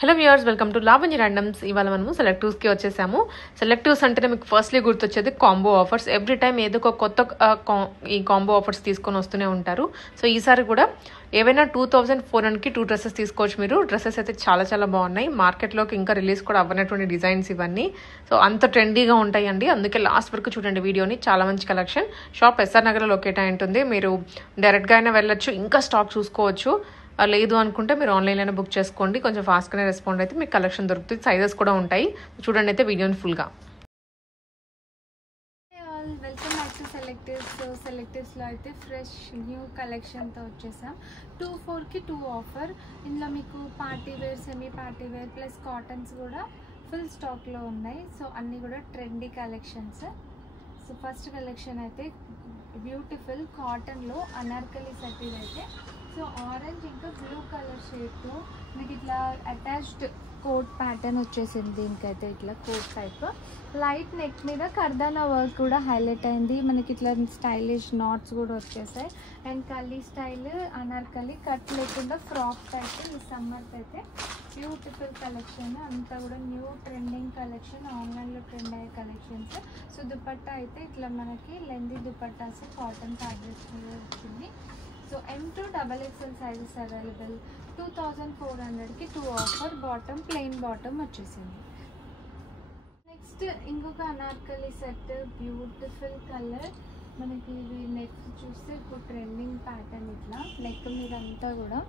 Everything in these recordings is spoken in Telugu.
Hello viewers, welcome to Lavanya randoms. ఇవాళ మనము సెలెక్టివ్స్కి వచ్చేసాము. సెలెక్టివ్స్ అంటేనే మీకు ఫస్ట్లీ గుర్తొచ్చేది కాంబో ఆఫర్స్. ఎవ్రీ టైం ఏదో ఒక కొత్త ఈ కాంబో ఆఫర్స్ తీసుకొని వస్తూనే ఉంటారు. సో ఈసారి కూడా ఏవైనా 2400కి 2 డ్రెస్సెస్ తీసుకోవచ్చు మీరు. డ్రెస్సెస్ అయితే చాలా చాలా బాగున్నాయి. మార్కెట్లోకి ఇంకా రిలీజ్ కూడా అవ్వనటువంటి డిజైన్స్ ఇవన్నీ. సో అంత ట్రెండీగా ఉంటాయండి. అందుకే లాస్ట్ వరకు చూడండి వీడియోని. చాలా మంచి కలెక్షన్. షాప్ ఎస్ఆర్ నగర్లో లొకేట్ అయి ఉంటుంది. మీరు డైరెక్ట్గా అయినా వెళ్ళొచ్చు, ఇంకా స్టాక్ చూసుకోవచ్చు. లేదు అనుకుంటే మీరు ఆన్లైన్లోనే బుక్ చేసుకోండి. కొంచెం ఫాస్ట్గానే రెస్పాండ్ అయితే మీకు కలెక్షన్ దొరుకుతుంది. సైజెస్ కూడా ఉంటాయి. చూడండి అయితే వీడియోని ఫుల్గా. Welcome back to Selectives. సెలెక్టివ్స్లో అయితే ఫ్రెష్ న్యూ కలెక్షన్తో వచ్చేసాం. 2-4కి 2 ఆఫర్. ఇందులో మీకు party wear, semi party wear plus cottons కూడా ఫుల్ స్టాక్లో ఉన్నాయి. సో అన్నీ కూడా trendy collections. So first collection అయితే బ్యూటిఫుల్ కాటన్లో అనార్కలి సెట్ అయితే. సో ఆరెంజ్ ఇంకా బ్లూ కలర్ షేడ్తో మీకు ఇట్లా అటాచ్డ్ కోట్ ప్యాటర్న్ వచ్చేసింది. దీనికైతే ఇట్లా కోట్ టైప్ లైట్ నెక్ మీద కర్దానా వర్క్ కూడా హైలైట్ అయింది. మనకి ఇట్లా స్టైలిష్ నాట్స్ కూడా వచ్చేసాయి. అండ్ కలీ స్టైల్ అనార్కలి కట్ లేకుండా ఫ్రాక్ టైప్ ఈ సమ్మర్కి అయితే బ్యూటిఫుల్ కలెక్షన్. అంతా కూడా న్యూ ట్రెండింగ్ కలెక్షన్, ఆన్లైన్లో ట్రెండ్ అయ్యే కలెక్షన్స్. సో దుపట్టా అయితే ఇట్లా మనకి లెందీ దుపట్టాస్ కాటన్ ఫ్యాబ్రిక్స్ మీద వచ్చింది. So M2 XXL sizes available. 2400కి 2 ఆఫర్. బాటమ్ ప్లెయిన్ బాటమ్ వచ్చేసింది. నెక్స్ట్ ఇంకొక అనార్కలి సెట్, బ్యూటిఫుల్ కలర్. మనకి ఇవి నెక్ చూస్తే ఇప్పుడు ట్రెండింగ్ ప్యాటర్న్. ఇట్లా నెక్ మీద అంతా కూడా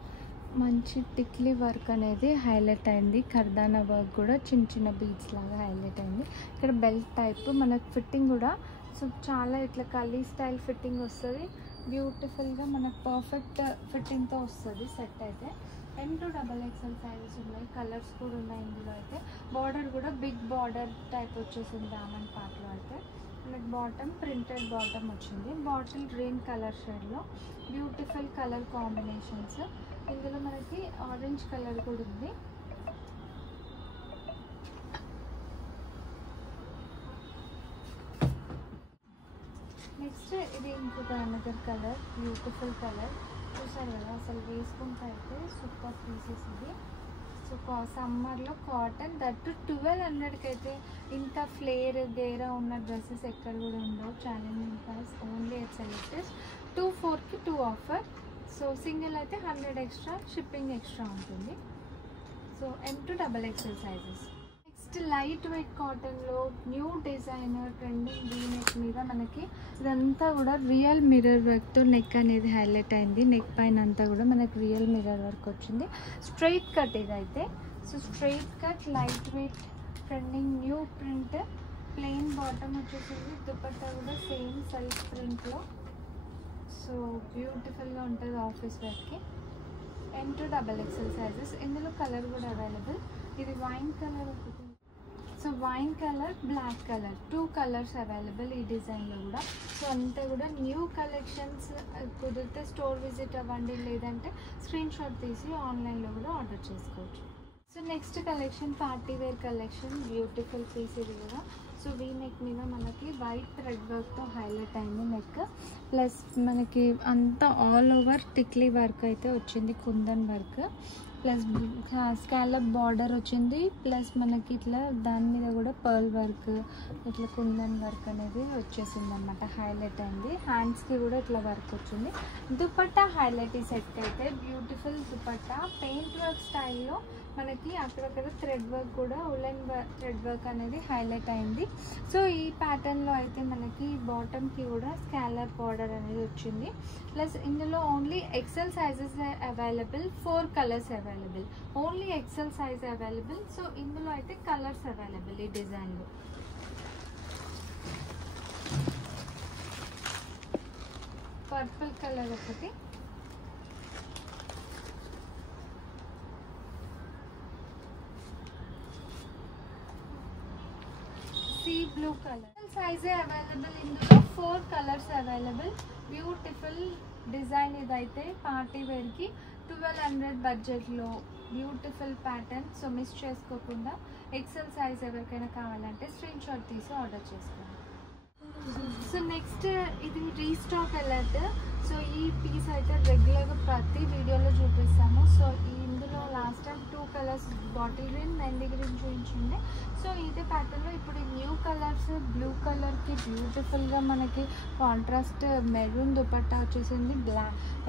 మంచి టిక్లీ వర్క్ అనేది హైలైట్ అయింది. కర్దానా వర్క్ కూడా చిన్న చిన్న బీడ్స్ లాగా హైలైట్ అయింది. ఇక్కడ బెల్ట్ టైప్ మనకు ఫిట్టింగ్ కూడా సో చాలా ఇట్లా కలీ స్టైల్ ఫిట్టింగ్ వస్తుంది. బ్యూటిఫుల్గా మనకు పర్ఫెక్ట్ ఫిట్టింగ్తో వస్తుంది సెట్ అయితే. M2 XXL సైజెస్ ఉన్నాయి. కలర్స్ కూడా ఉన్నాయి ఇందులో అయితే. బార్డర్ కూడా బిగ్ బార్డర్ టైప్ వచ్చేసింది దామన్ పార్ట్లో అయితే. మనకి బాటమ్ ప్రింటెడ్ బాటమ్ వచ్చింది. బాటిల్ గ్రీన్ కలర్ షేడ్లో బ్యూటిఫుల్ కలర్ కాంబినేషన్స్. ఇందులో మనకి ఆరెంజ్ కలర్ కూడా ఉంది. నెక్స్ట్ ఇది ఇంకొక అనదర్ కలర్, బ్యూటిఫుల్ కలర్. చూసారు కదా, అసలు వేసుకుంటే అయితే సూపర్ పీసెస్ ఇది. సో సమ్మర్లో కాటన్ దట్టు 1200కి అయితే ఇంత ఫ్లేర్ గేరా ఉన్న డ్రెస్సెస్ ఎక్కడ కూడా ఉండవు. Challenging price, only at selected. 2-4కి 2 ఆఫర్. సో సింగిల్ అయితే 100 ఎక్స్ట్రా, షిప్పింగ్ ఎక్స్ట్రా ఉంటుంది. So M2 XXL sizes. Next light weight కాటన్లో new designer trending V neck మీద మనకి ఇదంతా కూడా రియల్ మిర్రర్ వర్క్తో నెక్ అనేది హైలైట్ అయింది. నెక్ పైన అంతా కూడా మనకి రియల్ మిర్రర్ వర్క్ వచ్చింది. స్ట్రైట్ కట్ ఇదైతే. So straight cut light weight trending new print. Plain bottom వచ్చేసింది. దుపట్టా కూడా సేమ్ సైజ్ ప్రింట్లో. సో బ్యూటిఫుల్గా ఉంటుంది ఆఫీస్ వేర్కి. M2 XXL sizes. ఇందులో కలర్ కూడా అవైలబుల్. ఇది వైన్ కలర్ ఒకటి. So wine colour, black colour, 2 colours available ఈ డిజైన్లో కూడా. సో అంతా కూడా న్యూ కలెక్షన్స్. కుదిరితే స్టోర్ విజిట్ అవ్వండి, లేదంటే స్క్రీన్ షాట్ తీసి ఆన్లైన్లో కూడా ఆర్డర్ చేసుకోవచ్చు. So next collection party wear collection. Beautiful piece ఇది కూడా. సో వీ నెక్ మీద మనకి వైట్ థ్రెడ్ వర్క్తో హైలైట్ అయింది నెక్. ప్లస్ మనకి అంతా ఆల్ ఓవర్ టిక్లీ వర్క్ అయితే వచ్చింది, kundan work. Plus scallop border వచ్చింది. ప్లస్ మనకి ఇట్లా దాని మీద కూడా పర్ల్ వర్క్, ఇట్లా కుందన్ వర్క్ అనేది వచ్చేసింది అనమాట. హైలైట్ అయింది. హ్యాండ్స్కి కూడా ఇట్లా వర్క్ వచ్చింది. దుపట్టా హైలైట్ ఈ సెట్కి అయితే. బ్యూటిఫుల్ దుపట్టా పెయింట్ వర్క్ స్టైల్లో మనకి అక్కడక్కడ థ్రెడ్ వర్క్ కూడా, ఉలెన్ థ్రెడ్ వర్క్ అనేది హైలైట్ అయింది. సో ఈ ప్యాటర్న్లో అయితే మనకి బాటమ్కి కూడా స్కాలప్ బార్డర్ అనేది వచ్చింది. ప్లస్ ఇందులో only XL sizes available. 4 colours available. Only XL size available. So ఇందులో అయితే కలర్స్ అవైలబుల్ ఈ డిజైన్లో. పర్పుల్ కలర్ ఒకటి, సీ బ్లూ కలర్. సైజే అవైలబుల్. ఇందులో 4 కలర్స్ అవైలబుల్. బ్యూటిఫుల్ డిజైన్ ఇదైతే పార్టీ వేర్కి 1200 బడ్జెట్లో బ్యూటిఫుల్ ప్యాటర్న్. సో మిస్ చేసుకోకుండా XL సైజ్ ఎవరికైనా కావాలంటే స్క్రీన్ షాట్ తీసి ఆర్డర్ చేసుకోండి. సో నెక్స్ట్ ఇది రీస్టాక్ అలర్ట్. సో ఈ పీస్ అయితే రెగ్యులర్గా ప్రతి వీడియోలో చూపిస్తాము. సో ఇందులో so last time 2 colours bottle green mehendi green చూపించిండే. సో ఇదే ప్యాటర్న్లో ఇప్పుడు న్యూ కలర్స్ బ్లూ కలర్కి బ్యూటిఫుల్గా మనకి కాంట్రాస్ట్ మెరూన్ దుపట్టా వచ్చేసింది.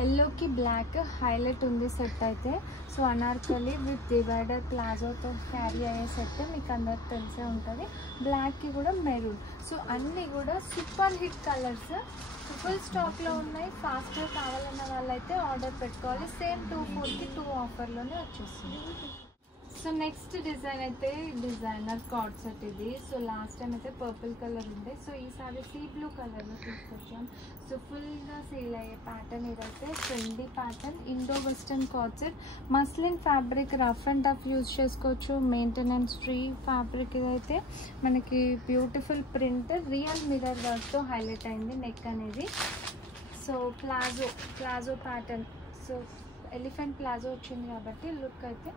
ఎల్లోకి బ్లాక్ హైలైట్ ఉంది సెట్ అయితే. సో అనార్కలి విత్ డివైడర్ ప్లాజోతో క్యారీ అయ్యే సెట్ మీకు అందరికి తెలిసే ఉంటుంది. బ్లాక్కి కూడా మెరూన్. సో అన్నీ కూడా సూపర్ హిట్ కలర్స్ ఫుల్ స్టాక్లో ఉన్నాయి. ఫాస్ట్గా కావాలన్న వాళ్ళైతే ఆర్డర్ పెట్టుకోవాలి. సేమ్ 2/4కి 2 ఆఫర్లోనే వచ్చేస్తుంది. సో నెక్స్ట్ డిజైన్ అయితే డిజైనర్ కార్డ్ సెట్ ఇది. సో లాస్ట్ టైం అయితే పర్పుల్ కలర్ ఉండే. సో ఈసారి సీ బ్లూ కలర్లో తీసుకొచ్చాం. సో ఫుల్గా సేల్ అయ్యే ప్యాటర్న్ ఇదైతే trendy pattern Indo western card set. Muslin fabric rough and tough use చేసుకోవచ్చు. మెయింటెనెన్స్ ఫ్రీ ఫ్యాబ్రిక్ ఇదైతే మనకి బ్యూటిఫుల్ ప్రింట్ రియల్ మిర్రర్ వర్క్తో హైలైట్ అయింది నెక్ అనేది. So palazzo pattern. So elephant palazzo వచ్చింది కాబట్టి లుక్ అయితే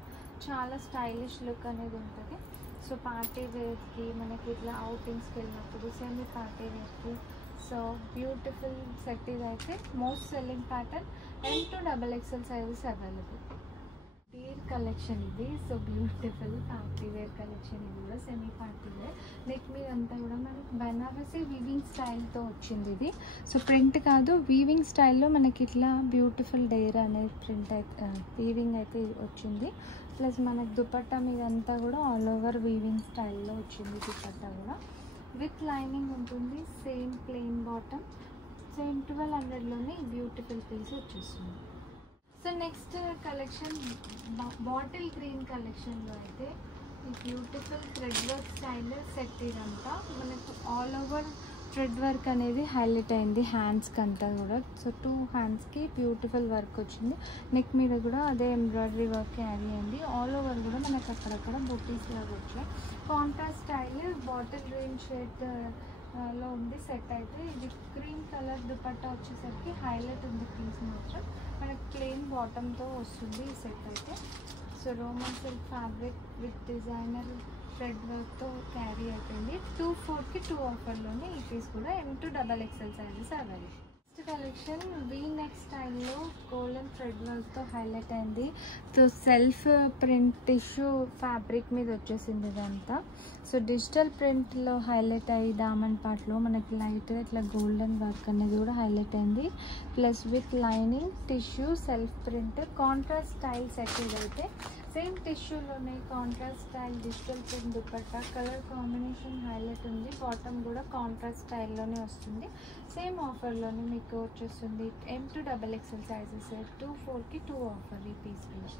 చాలా స్టైలిష్ లుక్ అనేది ఉంటుంది. సో పార్టీ వేర్కి మనకి ఇట్లా అవుటింగ్స్కి వెళ్ళినప్పుడు సెమీ పార్టీ వేర్కి సో బ్యూటిఫుల్ సెట్ ఇది అయితే. Most selling pattern M to XXL sizes available. Deer collection ఇది. So beautiful party wear collection ఇది కూడా సెమీ పార్టీ వేర్. నెక్ మీద అంతా కూడా మనకి బనారసి వీవింగ్ స్టైల్తో వచ్చింది ఇది. సో ప్రింట్ కాదు వీవింగ్ స్టైల్లో మనకి ఇట్లా బ్యూటిఫుల్ డేర్ అనేది ప్రింట్ అయితే వీవింగ్ అయితే వచ్చింది. ప్లస్ మనకి దుపట్టా మీద అంతా కూడా ఆల్ ఓవర్ వీవింగ్ స్టైల్లో వచ్చింది. దుపట్టా కూడా విత్ లైనింగ్ ఉంటుంది. Same plain bottom. సేమ్ 1200లోనే బ్యూటిఫుల్ పీస్ వచ్చేస్తుంది. So next collection bottle green కలెక్షన్లో అయితే ఈ beautiful thread work style set ఇదంతా మనకు ఆల్ ఓవర్ థ్రెడ్ వర్క్ అనేది హైలైట్ అయింది హ్యాండ్స్కి అంతా కూడా. సో 2 హ్యాండ్స్కి బ్యూటిఫుల్ వర్క్ వచ్చింది. నెక్ మీద కూడా అదే ఎంబ్రాయిడరీ వర్క్ క్యారీ అయింది. ఆల్ ఓవర్ కూడా మనకు అక్కడక్కడ బుటీస్ లాగా వచ్చాయి. Contrast style bottle green shade లో ఉంది సెట్ అయితే. ఇది క్రీమ్ కలర్ దుపట్టా వచ్చేసరికి హైలైట్ ఉంది పీస్ మాత్రం. మనకి ప్లెయిన్ బాటమ్తో వస్తుంది ఈ సెట్ అయితే. So Roman silk fabric with designer thread వర్క్తో క్యారీ అయిపోయింది. 2/4కి 2 ఆఫర్లోనే ఈ పీస్ కూడా M to XXL sizes available. Next collection V neck స్టైల్లో గోల్డెన్ థ్రెడ్ వర్క్తో హైలైట్ అయింది. So self print tissue fabric మీద వచ్చేసింది ఇదంతా. సో డిజిటల్ ప్రింట్లో హైలైట్ అయ్యి దామన్ పార్ట్లో మనకి లైట్గా ఇట్లా గోల్డెన్ వర్క్ అనేది కూడా హైలైట్ అయింది. Plus with lining tissue self print contrast style set ఇదైతే. సేమ్ టిష్యూలోనే contrast style digital print dupatta colour combination highlight ఉంది. బాటమ్ కూడా కాంట్రాస్ట్ స్టైల్లోనే వస్తుంది. సేమ్ ఆఫర్లోనే మీకు వచ్చేస్తుంది M to XXL సైజెస్ 2/4కి 2 ఆఫర్ ఈ పీస్ కూడా.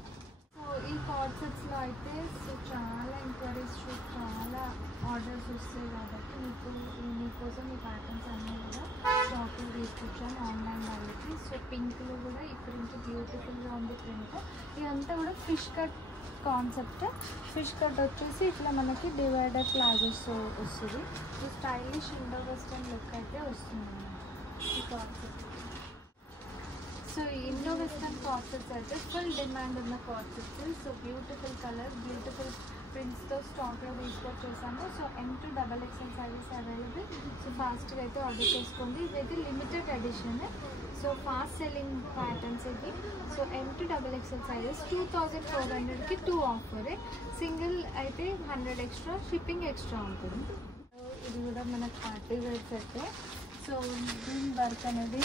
సో ఈ కార్డ్ సెట్స్లో అయితే సో చాలా ఎంక్వైరీస్ చాలా ఆర్డర్స్ వస్తాయి కాబట్టి మీకోసం ఈ ప్యాటర్న్స్ అన్నీ కూడా స్టాక్లో తీసుకొచ్చాను ఆన్లైన్ వాళ్ళకి. సో పింక్లో కూడా ఈ ప్రింట్ బ్యూటిఫుల్గా ఉంది ప్రింట్. ఇదంతా కూడా fish cut concept. Fish cut వచ్చేసి ఇట్లా మనకి డివైడర్ ప్లాజోస్ వస్తుంది. So stylish Indo western look అయితే వస్తుంది ఈ కాన్సెప్ట్. సో ఈ ఇండో వెస్టర్న్ కార్సెట్స్ అయితే ఫుల్ డిమాండ్ ఉన్న cord sets. So beautiful colour beautiful ప్రింట్స్తో స్టాక్లో తీసుకొచ్చేసాము. So M to XXL sizes available. So ఫాస్ట్గా అయితే ఆర్డర్ చేసుకోండి. ఇదైతే limited edition. So fast selling patterns ఇవి. So M to XXL sizes 2400కి 2 ఆఫర్. సింగిల్ అయితే 100 ఎక్స్ట్రా షిప్పింగ్ ఎక్స్ట్రా ఉంటుంది. ఇది కూడా మనకు పార్టీ వేర్ సెట్. సో దీని వర్క్ అనేది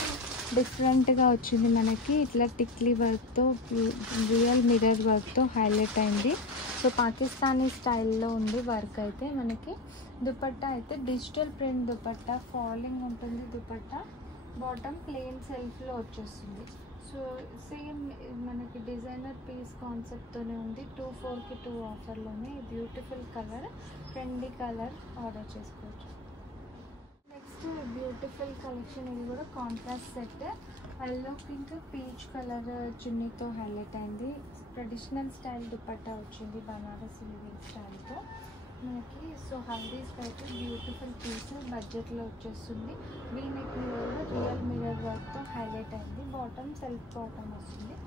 డిఫరెంట్గా వచ్చింది మనకి. ఇట్లా టిక్లీ వర్క్తో రియల్ మిర్రర్ వర్క్తో హైలైట్ అయింది. సో పాకిస్తానీ స్టైల్లో ఉంది వర్క్ అయితే. మనకి దుపట్టా అయితే డిజిటల్ ప్రింట్ దుపట్టా ఫాలింగ్ ఉంటుంది. దుపట్టా బాటమ్ ప్లెయిన్ సెల్ఫ్లో వచ్చేస్తుంది. సో సేమ్ మనకి డిజైనర్ పీస్ కాన్సెప్ట్తోనే ఉంది. 2/4కి 2 ఆఫర్లోనే beautiful colour trendy colour order చేసుకోవచ్చు. నెక్స్ట్ బ్యూటిఫుల్ కలెక్షన్ ఇది కూడా contrast set. Yellow pink peach colour చున్నీతో హైలైట్ అయింది. ట్రెడిషనల్ స్టైల్ దుపట్టా వచ్చింది బనారసి వీవింగ్ స్టైల్తో మనకి. సో హల్దీస్కి అయితే బ్యూటిఫుల్ పీస్ బడ్జెట్లో వచ్చేస్తుంది. వీ నెక్ మీద కూడా రియల్ మిర్రర్ వర్క్తో హైలైట్ అయింది. బాటమ్ సెల్ఫ్ బాటమ్ వస్తుంది.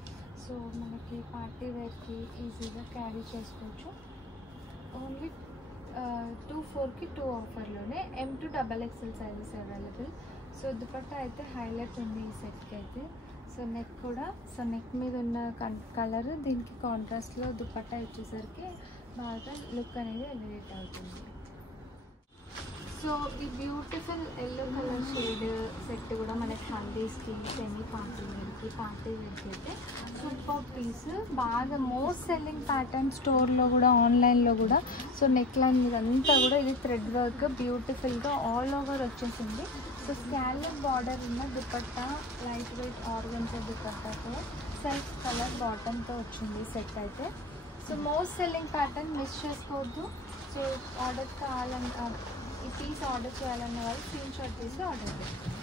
సో మనకి పార్టీ వేర్కి ఈజీగా క్యారీ చేసుకోవచ్చు. ఓన్లీ 2/4కి 2 ఆఫర్లోనే M to XXL sizes available. So dupatta అయితే హైలైట్ ఉంది ఈ సెట్కి అయితే. సో నెక్ కూడా, సో నెక్ మీద ఉన్న కలర్ దీనికి కాంట్రాస్ట్లో దుపట్టా వచ్చేసరికి బాగా లుక్ అనేది ఎలివేట్ అవుతుంది. సో ఈ beautiful yellow colour shade set కూడా మనకి హల్దీస్కి, సెమీ పార్టీ వేర్కి, పార్టీ వేర్కి అయితే సూపర్ పీస్. బాగా మోస్ట్ సెల్లింగ్ ప్యాటర్న్ స్టోర్లో కూడా, ఆన్లైన్లో కూడా. సో నెక్ లైన్ మీద అంతా కూడా ఇది థ్రెడ్ వర్క్ బ్యూటిఫుల్గా ఆల్ ఓవర్ వచ్చేసింది. సో స్కాలప్ బార్డర్ ఉన్న దుపట్టా, లైట్ వెయిట్ ఆర్గన్జా దుపట్టాతో సెల్ఫ్ కలర్ బాటంతో వచ్చింది సెట్ అయితే. So most selling pattern miss చేసుకోవద్దు. సో ఆర్డర్ కావాలన్నా, ఈ పీస్ ఆర్డర్ చేయాలన్న వాళ్ళు స్క్రీన్ షాట్ తీసి ఆర్డర్ చేయండి.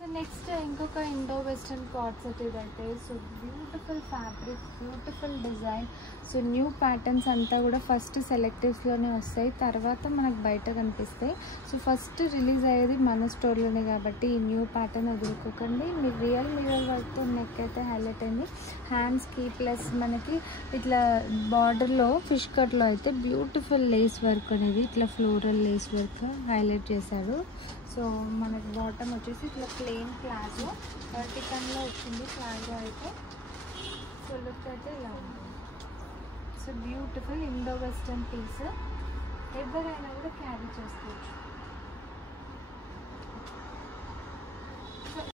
సో నెక్స్ట్ ఇంకొక ఇండో వెస్ట్రన్ కార్డ్ సెట్ ఇదైతే. So beautiful fabric, beautiful design. So new patterns అంతా కూడా ఫస్ట్ సెలెక్టివ్స్లోనే వస్తాయి, తర్వాత మనకు బయట కనిపిస్తాయి. సో ఫస్ట్ రిలీజ్ అయ్యేది మన స్టోర్లోనే కాబట్టి ఈ న్యూ ప్యాటర్న్ వదులుకోకండి. మీ రియల్ మిర్రర్ వర్క్తో నెక్ అయితే హైలైట్ అయింది. హ్యాండ్స్కి ప్లస్ మనకి ఇట్లా బార్డర్లో ఫిష్ కట్లో అయితే బ్యూటిఫుల్ లేస్ వర్క్ అనేది, ఇట్లా ఫ్లోరల్ లేస్ వర్క్ హైలైట్ చేశాడు. సో మనకి బాటమ్ వచ్చేసి ఇట్లా ప్లెయిన్ ప్లాజో వర్టికన్లో వచ్చింది ప్లాజో అయితే. సో లుక్ అయితే ఇలా ఉంది. So beautiful Indo western piece, ఎవరైనా కూడా క్యారీ చేసుకోవచ్చు.